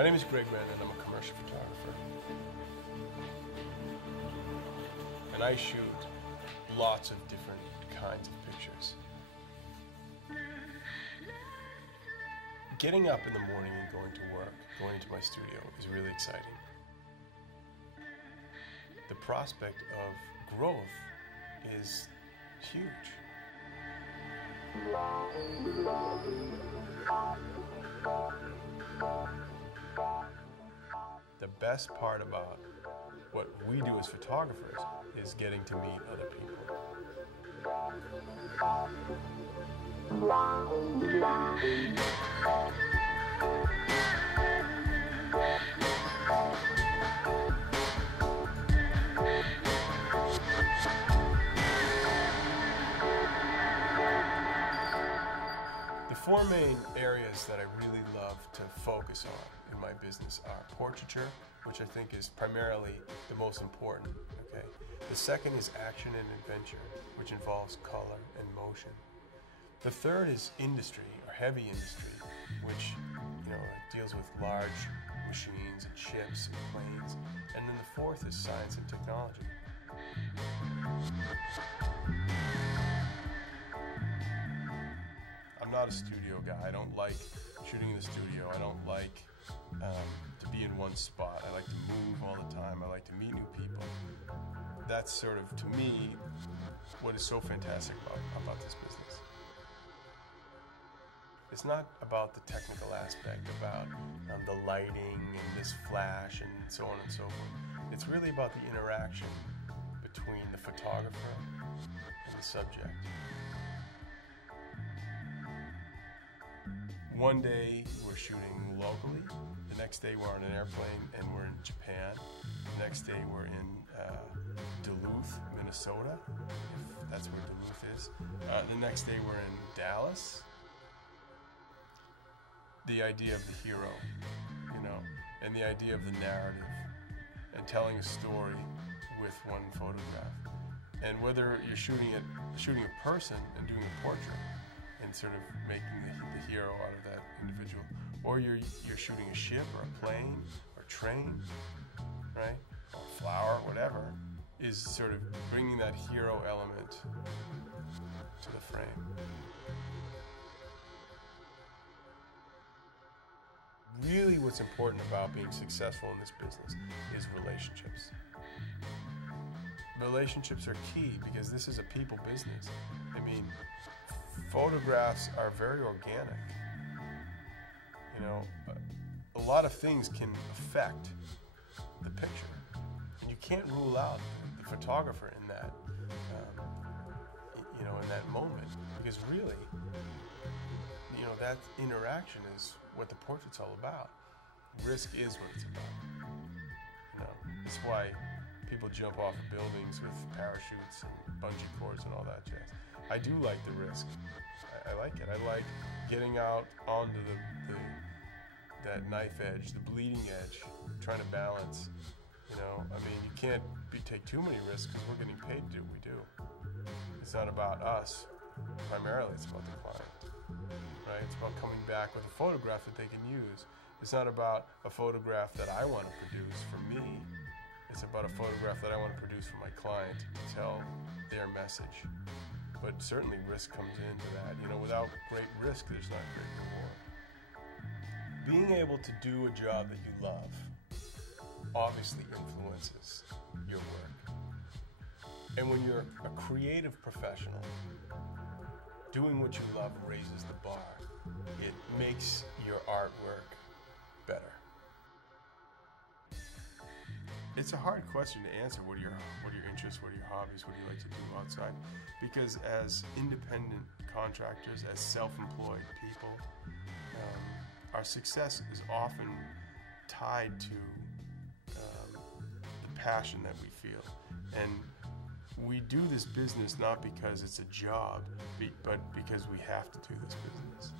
My name is Greg Hren and I'm a commercial photographer. And I shoot lots of different kinds of pictures. Getting up in the morning and going to work, going into my studio is really exciting. The prospect of growth is huge. The best part about what we do as photographers is getting to meet other people. The four main areas that I really love to focus on in my business are portraiture, which I think is primarily the most important. Okay. The second is action and adventure, which involves color and motion. The third is industry, or heavy industry, which deals with large machines and ships and planes. And then the fourth is science and technology. I'm not a studio guy. I don't like shooting in the studio. I don't like to be in one spot. I like to move all the time. I like to meet new people. That's sort of, to me, what is so fantastic about this business. It's not about the technical aspect, about the lighting and this flash and so on and so forth. It's really about the interaction between the photographer and the subject. One day we're shooting locally, the next day we're on an airplane and we're in Japan, the next day we're in Duluth, Minnesota, if that's where Duluth is. The next day we're in Dallas. The idea of the hero, and the idea of the narrative, and telling a story with one photograph. And whether you're shooting a person and doing a portrait, and sort of making the hero out of that individual, or you're shooting a ship or a plane or a train, right, or a flower, whatever, is sort of bringing that hero element to the frame. Really what's important about being successful in this business is relationships. Relationships are key because this is a people business. I mean, photographs are very organic. A lot of things can affect the picture, and you can't rule out the photographer in that, in that moment, because really, that interaction is what the portrait's all about. Risk is what it's about. That's why people jump off of buildings with parachutes and bungee cords and all that jazz. I do like the risk. I like it. I like getting out onto that knife edge, the bleeding edge, trying to balance. You can't take too many risks because we're getting paid to do what we do. It's not about us. Primarily, it's about the client. Right? It's about coming back with a photograph that they can use. It's not about a photograph that I want to produce for me. It's about a photograph that I want to produce for my client to tell their message. But certainly risk comes into that. Without great risk, there's not great reward. Being able to do a job that you love obviously influences your work. And when you're a creative professional, doing what you love raises the bar. It makes your artwork better. It's a hard question to answer. What are your interests? What are your hobbies? What do you like to do outside? Because as independent contractors, as self-employed people, our success is often tied to the passion that we feel. And we do this business not because it's a job, but because we have to do this business.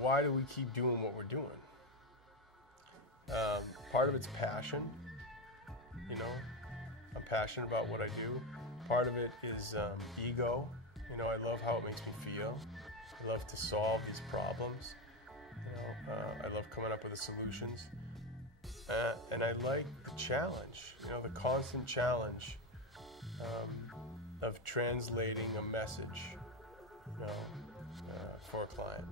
Why do we keep doing what we're doing? Part of it's passion. I'm passionate about what I do. Part of it is ego. I love how it makes me feel. I love to solve these problems. I love coming up with the solutions. And I like the challenge, the constant challenge of translating a message, for a client.